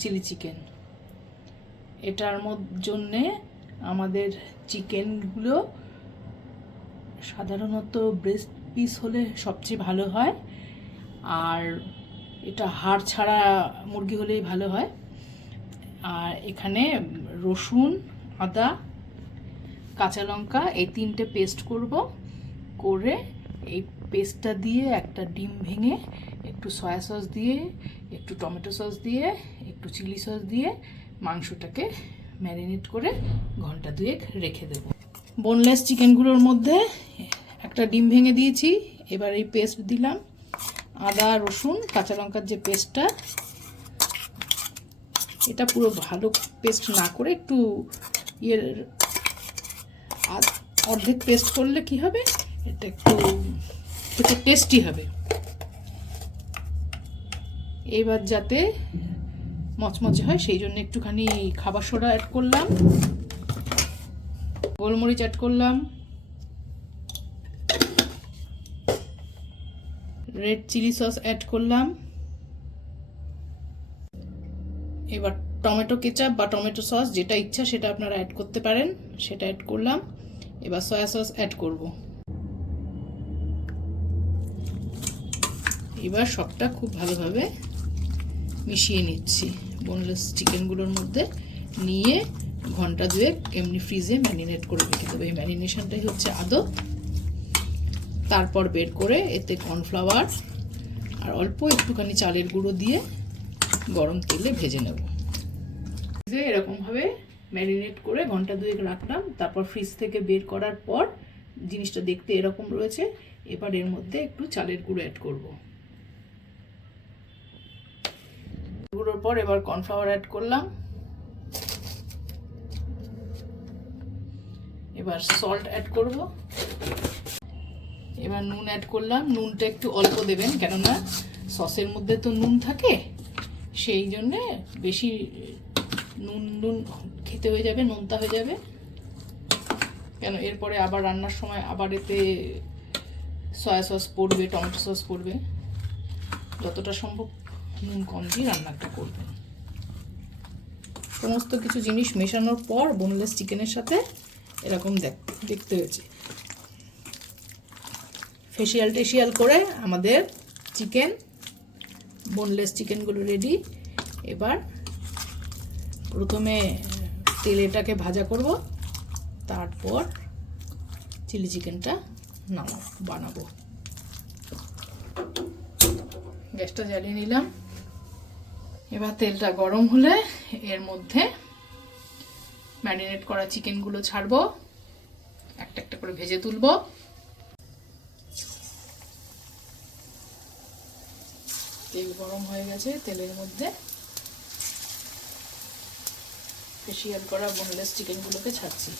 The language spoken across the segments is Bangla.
Chilli chicken. এটার জন্যে আমাদের চিকেনগুলো সাধারণত ব্রেস্ট পিস হলে সবচেয়ে ভালো হয়, আর এটা হাড় ছাড়া মুরগি হলেই ভালো হয়। আর এখানে রসুন, আদা, কাঁচা লঙ্কা এই 3টে পেস্ট করব, করে এই পেস্টটা দিয়ে একটা ডিম ভেঙে একটু সয়া সস দিয়ে, একটু টমেটো সস দিয়ে, একটু চিলি সস দিয়ে মাংসটাকে ম্যারিনেট করে ঘন্টা 2 রেখে দেব। বোনলেস চিকেনগুলোর মধ্যে একটা ডিম ভেঙে দিয়েছি, এবার এই পেস্ট দিলাম, আদা রসুন কাঁচা লঙ্কার যে পেস্টটা, এটা পুরো ভালো পেস্ট না করে একটু অর্ধেক পেস্ট করলে কি হবে, এটা একটু খেতে টেস্টি হবে। এবার যাতে মচমচে হয় সেই জন্য একটুখানি খাবার সোডা অ্যাড করলাম, গোলমরিচ অ্যাড করলাম, রেড চিলি সস অ্যাড করলাম, এবার টমেটো কেচাপ বা টমেটো সস যেটা ইচ্ছা সেটা আপনারা অ্যাড করতে পারেন, সেটা অ্যাড করলাম। এবার সয়া সস অ্যাড করব। এবার সবটা খুব ভালোভাবে মিশিয়ে নিচ্ছি বোনলেস চিকেনগুলোর মধ্যে, নিয়ে ঘন্টা 2 এমনি ফ্রিজে ম্যারিনেট করে রেখে দেবো। এই ম্যারিনেশনটাই হচ্ছে আদৌ। তারপর বের করে এতে কর্নফ্লাওয়ার আর অল্প একটুখানি চালের গুঁড়ো দিয়ে গরম তেলে ভেজে নেব। এরকমভাবে ম্যারিনেট করে ঘন্টা 2 রাখলাম। তারপর ফ্রিজ থেকে বের করার পর জিনিসটা দেখতে এরকম রয়েছে। এবার এর মধ্যে একটু চালের গুঁড়ো অ্যাড করব। গুঁড়োর পর এবার কর্নফ্লাওয়ার অ্যাড করলাম, এবার সল্ট অ্যাড করব, এবার নুন অ্যাড করলাম। নুনটা একটু অল্প দেবেন, কেননা সসের মধ্যে তো নুন থাকে, সেই জন্যে বেশি নুন খেতে হয়ে যাবে, নোনতা হয়ে যাবে। কেন এরপরে আবার রান্নার সময় আবার এতে সয়া সস পড়বে, টমেটো সস পড়বে। যতটা সম্ভব নুন কম দিয়ে রান্নাটা করবেন। সমস্ত কিছু জিনিস মেশানোর পর বোনলেস চিকেনের সাথে এরকম দেখতে হয়েছে। ফেসিয়াল করে আমাদের চিকেন, বোনলেস চিকেনগুলো রেডি। এবার প্রথমে তেলেটাকে ভাজা করব, তারপর চিলি চিকেনটা বানাবো। গ্যাসটা জ্বালিয়ে নিলাম। এবার তেলটা গরম হলে এর মধ্যে ম্যারিনেট করা চিকেনগুলো ছাড়বো, একটা একটা করে ভেজে তুলবো। তেল গরম হয়ে গেছে, তেলের মধ্যে ফেসিয়াল করা বোনলেস চিকেনগুলোকে ছাড়ছি।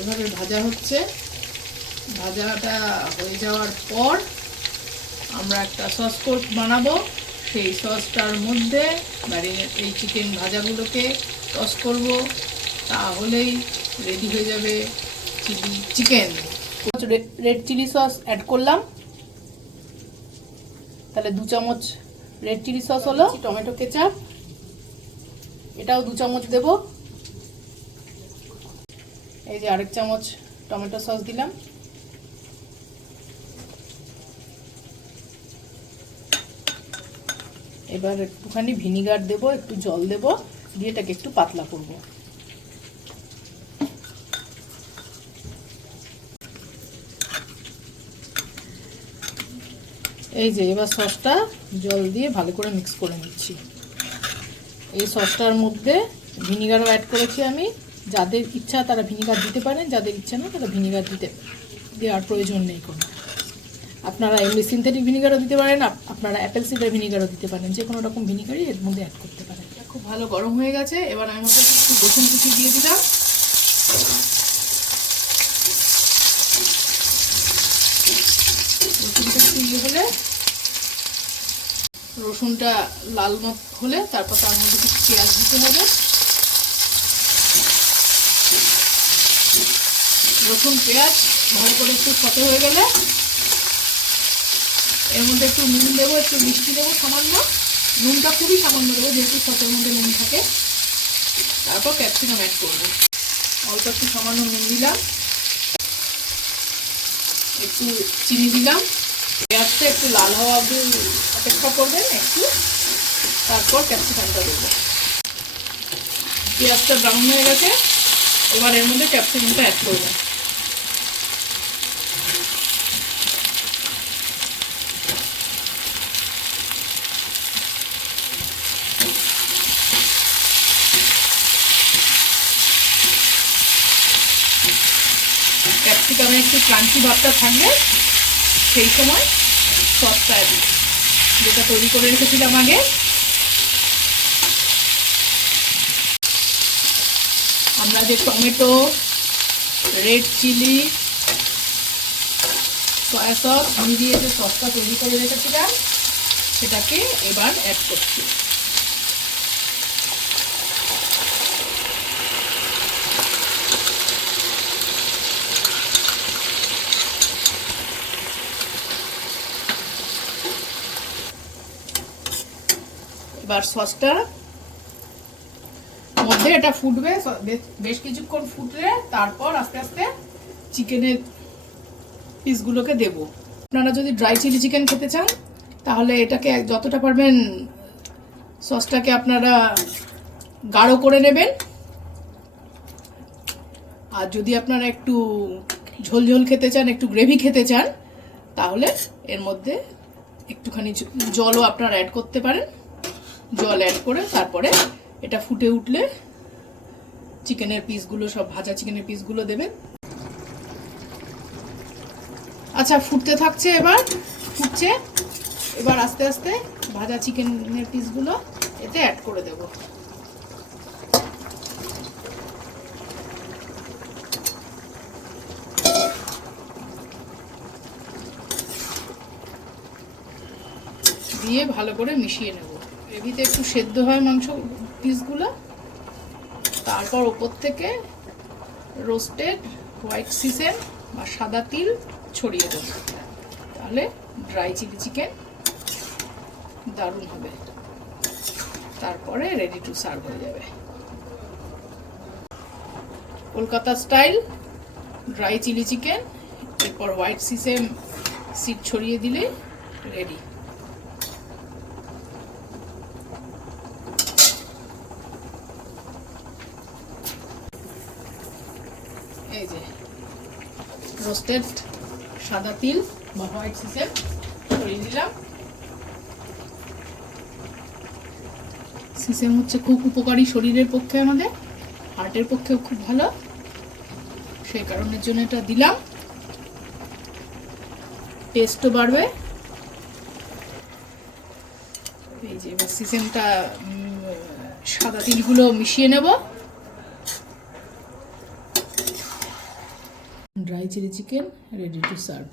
এভাবে ভাজা হচ্ছে। ভাজাটা হয়ে যাওয়ার পর আমরা একটা সস বানাবো। সেই সসটার মধ্যে এই চিকেন ভাজাগুলোকে টস করব, তাহলেই রেডি হয়ে যাবে chilli chicken. Red chilli sauce add করলাম, তাহলে 2 চামচ রেড চিলি সস হলো। টমেটো কেচাপ এটাও 2 চামচ দেব। এই যে আরেক চামচ টমেটো সস দিলাম। এবার একটুখানি ভিনিগার দেব, একটু জল দেব, দিয়ে এটাকে একটু পাতলা করব। এই যে এবার সসটা জল দিয়ে ভালো করে মিক্স করে নিচ্ছি। এই সসটার মধ্যে ভিনিগারও অ্যাড করেছি আমি। যাদের ইচ্ছা তারা ভিনিগার দিতে পারেন, যাদের ইচ্ছা না তারা ভিনিগার দেওয়ার প্রয়োজন নেই কোনো। আপনারা এমনি সিনথেটিক ভিনিগারও দিতে পারেন, আপনারা অ্যাপেল সিডার ভিনিগারও দিতে পারেন, যে কোনো রকম ভিনিগারই এর মধ্যে অ্যাড করতে পারেন। এটা খুব ভালো গরম হয়ে গেছে। এবার আমি মধ্যে একটু রসুন কুচি দিয়ে দিলাম। রসুনটা একটু ইয়ে হলে রসুনটা লাল মত হলে তারপর তার মধ্যে কিছু পেঁয়াজ দিতে হবে। রসুন পেঁয়াজ ভালো করে একটু সতে হয়ে গেলে এর মধ্যে একটু নুন দেবো, একটু মিষ্টি দেবো সামান্য, নুনটা খুবই সামান্য দেবো যেহেতু সতের মধ্যে নুন থাকে। তারপর ক্যাপসিকাম অ্যাড করবো, অল্প একটু সামান্য নুন দিলাম, একটু চিনি দিলাম। পেঁয়াজটা একটু লাল হওয়া অবধি অপেক্ষা করবেন একটু, তারপর ক্যাপসিকামটা দেবো। পেঁয়াজটা ব্রাউন হয়ে গেছে, এবার এর মধ্যে ক্যাপসিকামটা অ্যাড করবো। ক্যাপসিকামে একটু ক্রাঞ্চি ভাবটা থাকবে সেই সময় সসটা যেটা তৈরি করে রেখেছিলাম আগে, আমরা যে tomato, red chilli, soya sauce দিয়ে যে সসটা তৈরি করে রেখেছিলাম সেটাকে এবার অ্যাড করছি। এবার সসটা মধ্যে এটা ফুটবে, বেশ কিছুক্ষণ ফুটলে তারপর আস্তে আস্তে চিকেনের পিসগুলোকে দেব। আপনারা যদি ড্রাই চিলি চিকেন খেতে চান তাহলে এটাকে যতটা পারবেন সসটাকে আপনারা গাঢ় করে নেবেন, আর যদি আপনারা একটু ঝোলঝোল খেতে চান, একটু গ্রেভি খেতে চান, তাহলে এর মধ্যে একটুখানি জলও আপনারা অ্যাড করতে পারেন। জল অ্যাড করে তারপরে এটা ফুটে উঠলে চিকেনের পিসগুলো, সব ভাজা চিকেনের পিসগুলো দেবেন। আচ্ছা, ফুটতে থাকছে, এবার ফুটছে, এবার আস্তে আস্তে ভাজা চিকেনের পিসগুলো এতে অ্যাড করে দেব। দিয়ে ভালো করে মিশিয়ে নেব। গ্রেভিতে একটু সেদ্ধ হয় মাংস পিসগুলো, তারপর ওপর থেকে রোস্টেড হোয়াইট সিসেম বা সাদা তিল ছড়িয়ে দেব, তাহলে ড্রাই চিলি চিকেন দারুণ হবে। তারপরে রেডি টু সার্ভ হয়ে যাবে। Kolkata style dry chilli chicken, এরপর হোয়াইট সিসেম সিড ছড়িয়ে দিলে রেডি। এই যে রোস্টেড সাদা তিল বা হোয়াইট সিসেম ছড়িয়ে দিলাম। সিসেম হচ্ছে খুব উপকারী শরীরের পক্ষে, আমাদের হার্টের পক্ষেও খুব ভালো, সেই কারণের জন্য এটা দিলাম। টেস্টও বাড়বে। এই যে এবার সিসেমটা সাদা তিলগুলো মিশিয়ে নেব। Dry chilli chicken ready to serve.